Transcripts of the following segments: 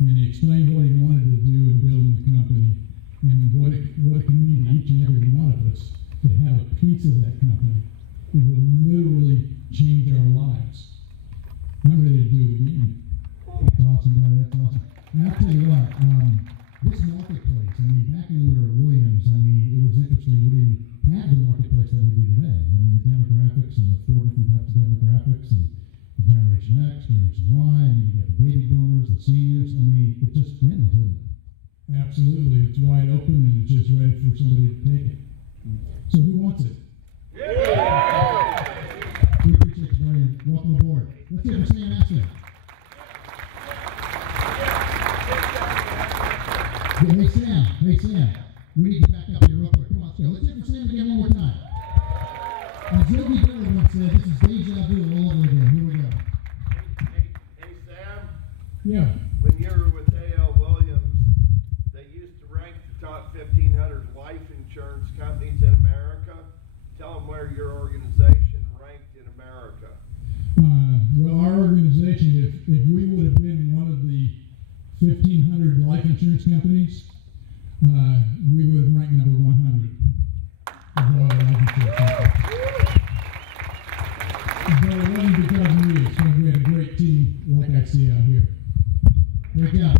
And he explained what he wanted to do in building the company and what it can mean to each and every one of us to have a piece of that company. It will literally change our lives. I'm ready to do it again. That's awesome, buddy. That's awesome. And I'll tell you what, this marketplace, I mean, back when we were at Williams, I mean, it was interesting. We didn't have the marketplace that we do today. I mean, the demographics and the 4 different types of demographics and Generation X, Generation Y, and you got the baby boomers, the seniors. I mean, it's just endless, isn't it? Absolutely. It's wide open and it's just ready for somebody to take it. So who wants it? Yeah! We appreciate you, buddy. Welcome aboard. Let's hear it for Sam Ashley. Yeah, hey Sam, we need to back up here real quick. Come on, let's hear it for Sam again one more time. As Yogi Berra once said, this is deja vu all over again. Here we go. Hey Sam? Yeah. When you were with A.L. Williams, they used to rank the top 1,500 life insurance companies in America. Tell them where your organization ranked in America. Well, our organization, if we would have been one of the 1,500 life insurance companies, we would have ranked number 100 of all the life insurance companies. But it wasn't because of me, it's because we had a great team like I see out here. Great job.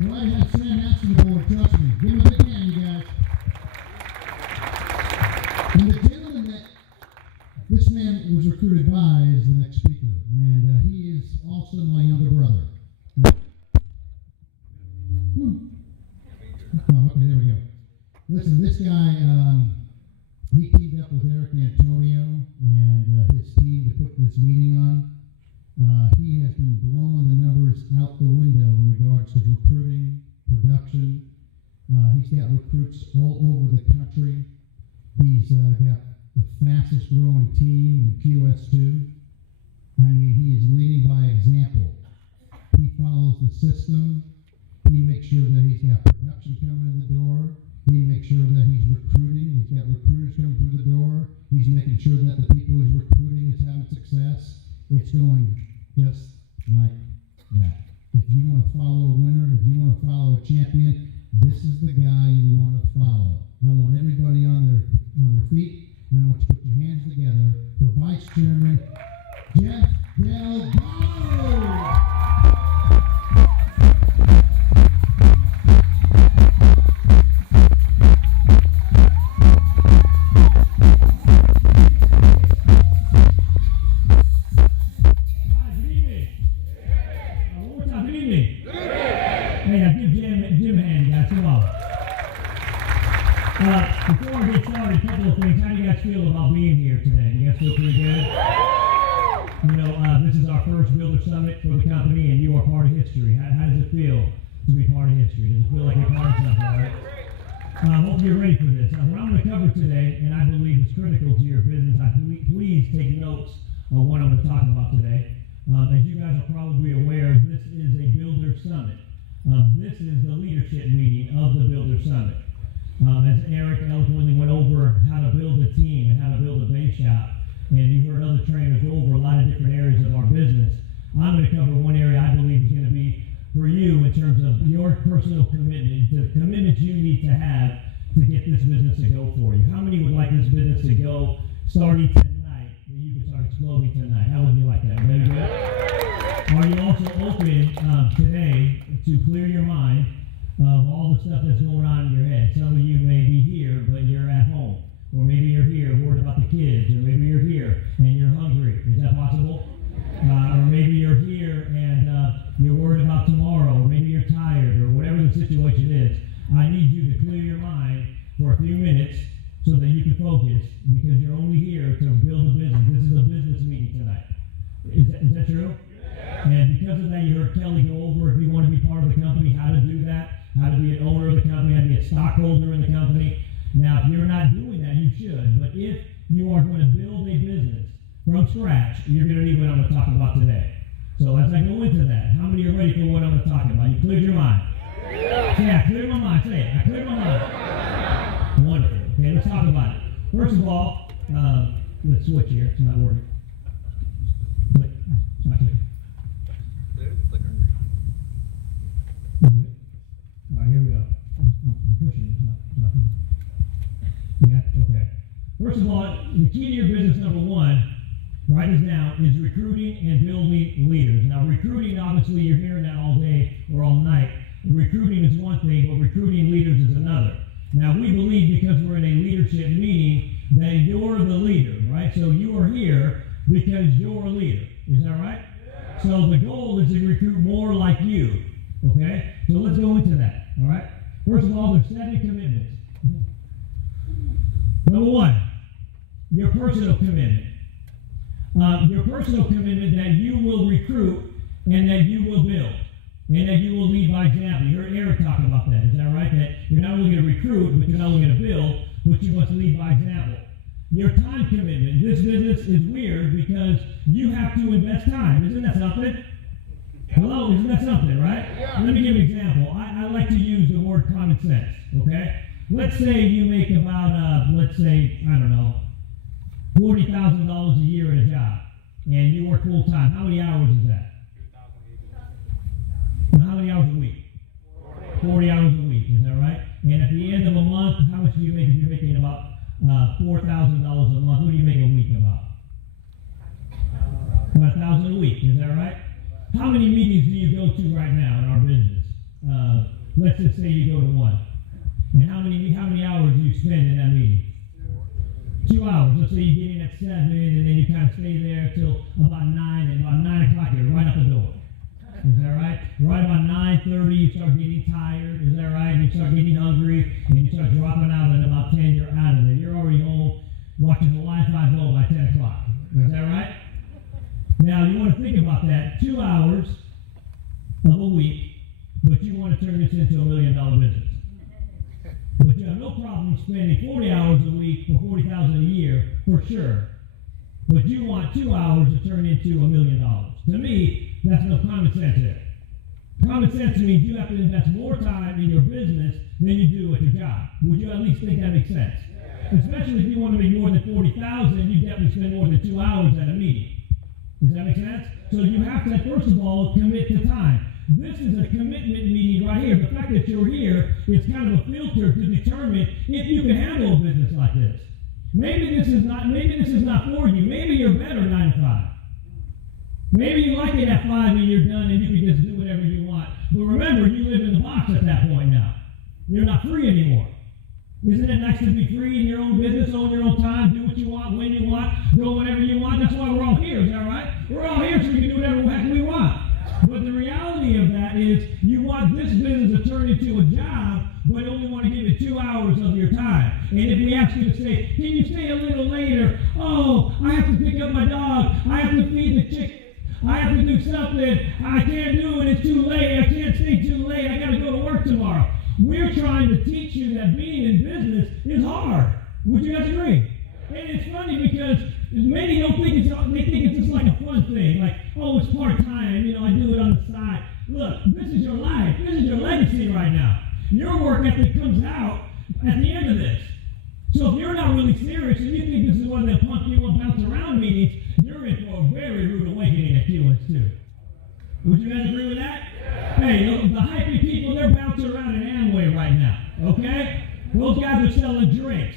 Well, I have Sam Ashley aboard, trust me. Give him a big hand, you guys. And the gentleman that this man was recruited by is the next speaker, and he is also my younger brother. Oh, okay, there we go. Listen, this guy, he teamed up with Eric Antonio and his team to put this meeting on. He has been blowing the numbers out the window in regards to recruiting, production. He's got recruits all over the country. He's got the fastest growing team in QS2. I mean, he is leading by example. He follows the system. He makes sure that he's got production coming in the door. He makes sure that he's recruiting. He's got recruiters coming through the door. He's making sure that the people he's recruiting is having success. It's going just like that. If you want to follow a winner, if you want to follow a champion, this is the guy you want to follow. I want everybody on their feet, and I want you to put your hands together for Vice Chairman Jeff Delgado. Before I get started, a couple of things. How do you guys feel about being here today? You guys feel pretty good? You know, this is our first Builder Summit for the company, and you are part of history. How does it feel to be part of history? Does it feel like you're part of something, right? Hope you're ready for this. What I'm going to cover today, and I believe is critical to your business, please take notes on what I'm going to talk about today. As you guys are probably aware, this is a Builder Summit. This is the leadership meeting of the Builder Summit. As Eric eloquently went over how to build a team and how to build a base shop, and you heard other trainers go over a lot of different areas of our business, I'm going to cover one area I believe is going to be for you in terms of your personal commitment, the commitment you need to have to get this business to go for you. How many would like this business to go starting tonight, that you can start exploding tonight? How would you like that? Very good. Are you also open today to clear your mind of all the stuff that's going on in your head? Some of you may be here, but you're at home. Or maybe you're here worried about the kids, or maybe you're here and you're hungry. Is that possible? Or maybe you're here and you're worried about tomorrow, or maybe you're tired, or whatever the situation is. I need you to clear your mind for a few minutes so that you can focus, because you're only here to build a business. This is a business meeting tonight. Is that true? Yeah. And because of that, you heard Kelly go over, if you want to be part of the company, how to do that, how to be an owner of the company, how to be a stockholder in the company. Now, if you're not doing that, you should. But if you are going to build a business from scratch, you're going to need what I'm going to talk about today. So as I go into that, how many are ready for what I'm going to talk about? You cleared your mind? Yeah, I cleared my mind. Say it. I cleared my mind. Wonderful. Okay, let's talk about it. First of all, let's switch here. It's not working. Click. It's not clicking. First of all, the key to your business, number one, write this down, is recruiting and building leaders. Now, recruiting, obviously, you're hearing that all day or all night. Recruiting is one thing, but recruiting leaders is another. Now, we believe because we're in a leadership meeting that you're the leader, right? So you are here because you're a leader. Is that right? Yeah. So the goal is to recruit more like you, okay? So let's go into that, all right? First of all, there's 7 commitments. Number one, your personal commitment. Your personal commitment that you will recruit and that you will build and that you will lead by example. You heard Eric talk about that. Is that right? That you're not only going to recruit, but you're not only going to build, but you must lead by example. Your time commitment. This business is weird because you have to invest time. Isn't that something? Hello? Isn't that something, right? Yeah. Let me give an example. I like to use the word common sense, okay? Let's say you make about, let's say, I don't know, $40,000 a year at a job, and you work full time. How many hours is that? How many hours a week? 40 hours a week, is that right? And at the end of a month, how much do you make if you're making about $4,000 a month? What do you make a week about? About $1,000 a week, is that right? How many meetings do you go to right now in our business? Let's just say you go to one. And how many hours do you spend in that meeting? 2 hours. Let's say you get in at 7, and then you kind of stay there till about 9, and about 9 o'clock you're right out the door. Is that right? Right about 9:30 you start getting tired. Is that right? You start getting hungry, and you start dropping out, and about 10 you're out of there. You're already home watching the Wi-Fi go by 10 o'clock. Is that right? Now you want to think about that. 2 hours of a week, but you want to turn this into $1 million business. But you have no problem spending 40 hours a week for $40,000 a year, for sure. But you want 2 hours to turn into $1 million. To me, that's no common sense there. Common sense means you have to invest more time in your business than you do at your job. Would you at least think that makes sense? Especially if you want to make more than $40,000, you definitely spend more than 2 hours at a meeting. Does that make sense? So you have to, first of all, commit to time. This is a commitment meeting right here. The fact that you're here is kind of a filter to determine if you can handle a business like this. Maybe this is not for you. Maybe you're better 9 to 5. Maybe you like it at 5 and you're done and you can just do whatever you want. But remember, you live in the box at that point now. You're not free anymore. Isn't it nice to be free in your own business, own your own time, do what you want, when you want, go whenever you want? That's why we're all here, is that right? We're all here so we can do whatever the heck we want. But the reality of that is you want this business to turn into a job, but only want to give it 2 hours of your time. And if we ask you to say, can you stay a little later? Oh, I have to pick up my dog. I have to feed the chicken. I have to do something. I can't do it. It's too late. I can't stay too late. I got to go to work tomorrow. We're trying to teach you that being in business is hard. Would you guys agree? And it's funny because many don't think they think it's just like a fun thing. Like, oh, it's part-time. I do it on the side. Look, this is your life. This is your legacy right now. Your work ethic comes out at the end of this. So if you're not really serious and you think this is one of the punk you want bounce around meetings, you're in for a very rude awakening at QS2. Would you guys agree with that? Yeah. Hey, the hypey people, they're bouncing around in Amway right now, okay? Those guys are selling drinks.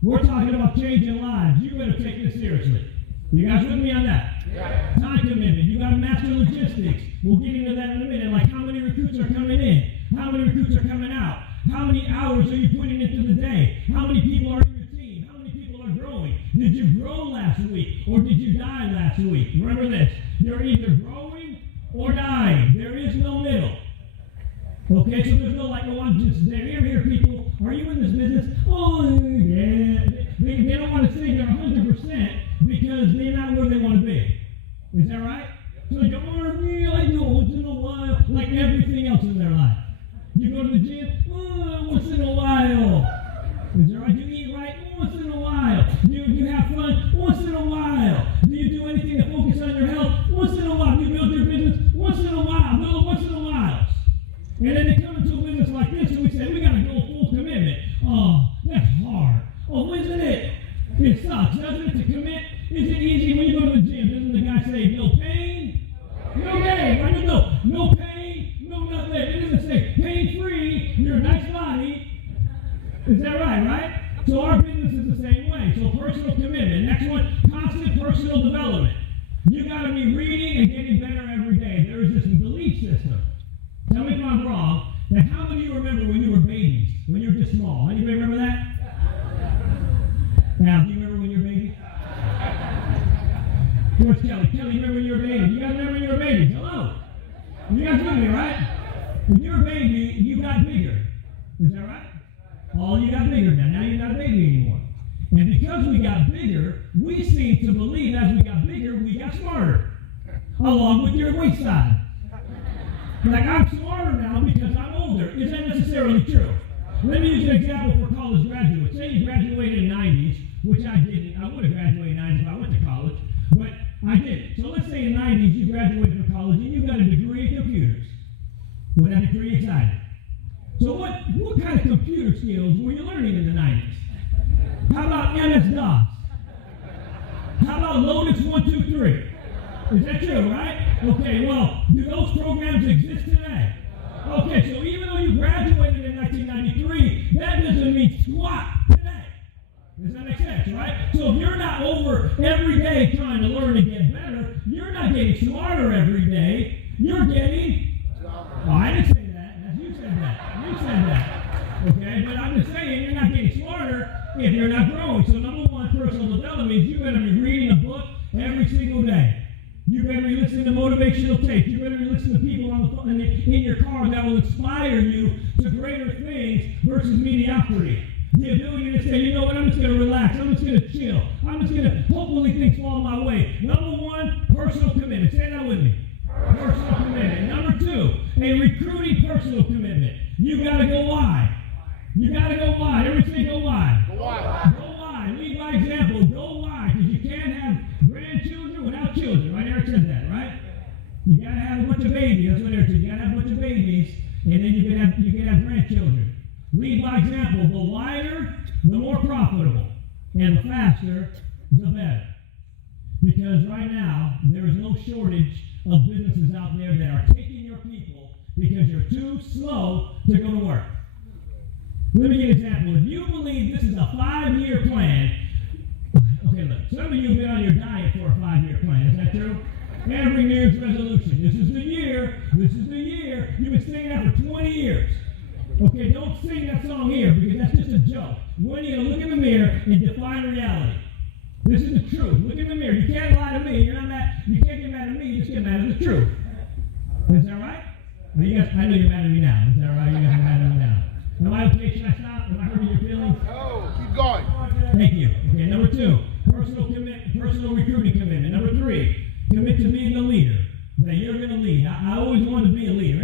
We're talking about changing lives. You better take this seriously. You guys with me on that? Yeah. Time commitment. You got to master logistics. We'll get into that in a minute. Like how many recruits are coming in? How many recruits are coming out? How many hours are you putting into the day? How many people are in your team? How many people are growing? Did you grow last week or did you die last week? Remember this. You're either growing or dying. There is no middle. Okay, so there's no like, oh, I'm just there. Here, people, are you in this business? Oh, yeah. They don't want to say they're 100% because they're not where they want to be. Is that right? So you want to be like, once in a while, like everything else in their life. You go to the gym, once in a while. Is that right? Do you eat right? Once in a while. Do you have fun? Once in a while. Do you do anything to focus on your health? Once in a while. Do you build your business? Once in a while. Build once in a while. And then they come into a business like this and we say, we got to go full commitment. Oh, that's hard. Oh, isn't it? It sucks, doesn't it, to commit? Is it easy when you go to the gym? Doesn't the guy say, no pain? No gain, right? No pain, no nothing. It doesn't say pain-free, you're a nice body. Is that right? So our business is the same way. exciting. So personal commitment. Next one, constant personal development. You got to be reading and getting better every day. There is this belief system. Tell me if I'm wrong. That how many of you remember when you were babies, when you were just small? Anybody remember that? Now, do you remember when you were a baby? Where's Kelly? Kelly, you remember when you were a baby? You guys remember when you were a baby? Hello. You guys with me, right? When you were a baby, you got bigger. Is that right? Oh, you got bigger now. Now you're not a baby anymore. And because we got bigger, we seem to believe as we got bigger, we got smarter. Along with your waist size. Like, I'm smarter now because I'm older. Is that necessarily true? Let me use an example for college graduates. Say you graduated in the 90s, which I didn't. I would have graduated in the 90s if I went to college, but I didn't. So let's say in the 90s you graduated from college and you got a degree in computers. Was that degree exciting? So what kind of computer skills were you learning in the 90s? How about MS-DOS? How about Lotus 123? Is that true, right? Okay, well, do those programs exist today? Okay, so even though you graduated in 1993, that doesn't mean squat today. Does that make sense, right? So if you're not over every day trying to learn and get better, you're not getting smarter every day. You're getting... Oh, I didn't say that. That's you said that. You said that. Okay, but I'm just saying you're not getting smarter if you're not growing. So number one, personal development means you better be reading a book every single day. You better be listening to motivational tapes. You better be listening to people on the phone in your car that will inspire you to greater things versus mediocrity. The ability to say, you know what, I'm just going to relax. I'm just going to chill. I'm just going to hopefully things fall my way. Number one, personal commitment. Say that with me. Personal commitment. Number two, a recruiting personal commitment. You got to go wide. You got to go wide. Everybody say go wide. Go wide. Go wide. Lead by example. Go wide because you can't have grandchildren without children. Right? Eric said that, right? You got to have a bunch of babies. That's what Eric said. You got to have a bunch of babies, and then you can have grandchildren. Lead by example. The wider, the more profitable, and the faster, the better. Because right now there is no shortage of businesses out there that are taking your people because you're too slow to go to work. Let me give you an example. If you believe this is a 5-year plan, okay, look, some of you have been on your diet for a 5-year plan. Is that true? Every New Year's resolution. This is the year. This is the year. You've been singing that for 20 years. Okay, don't sing that song here because that's just a joke. When you're going to look in the mirror and define reality. This is the truth. Look in the mirror. You can't lie to me. You're not mad. You can't get mad at me. You just get mad at the truth. Is that right? Now you guys, I know you're mad at me now. Is that right? You guys are mad at me now. Am I okay? Should I stop? Am I hurting your feelings? No, keep going. Thank you. Okay, number two, personal recruiting commitment. Number three, commit to being the leader that you're going to lead. I always wanted to be a leader.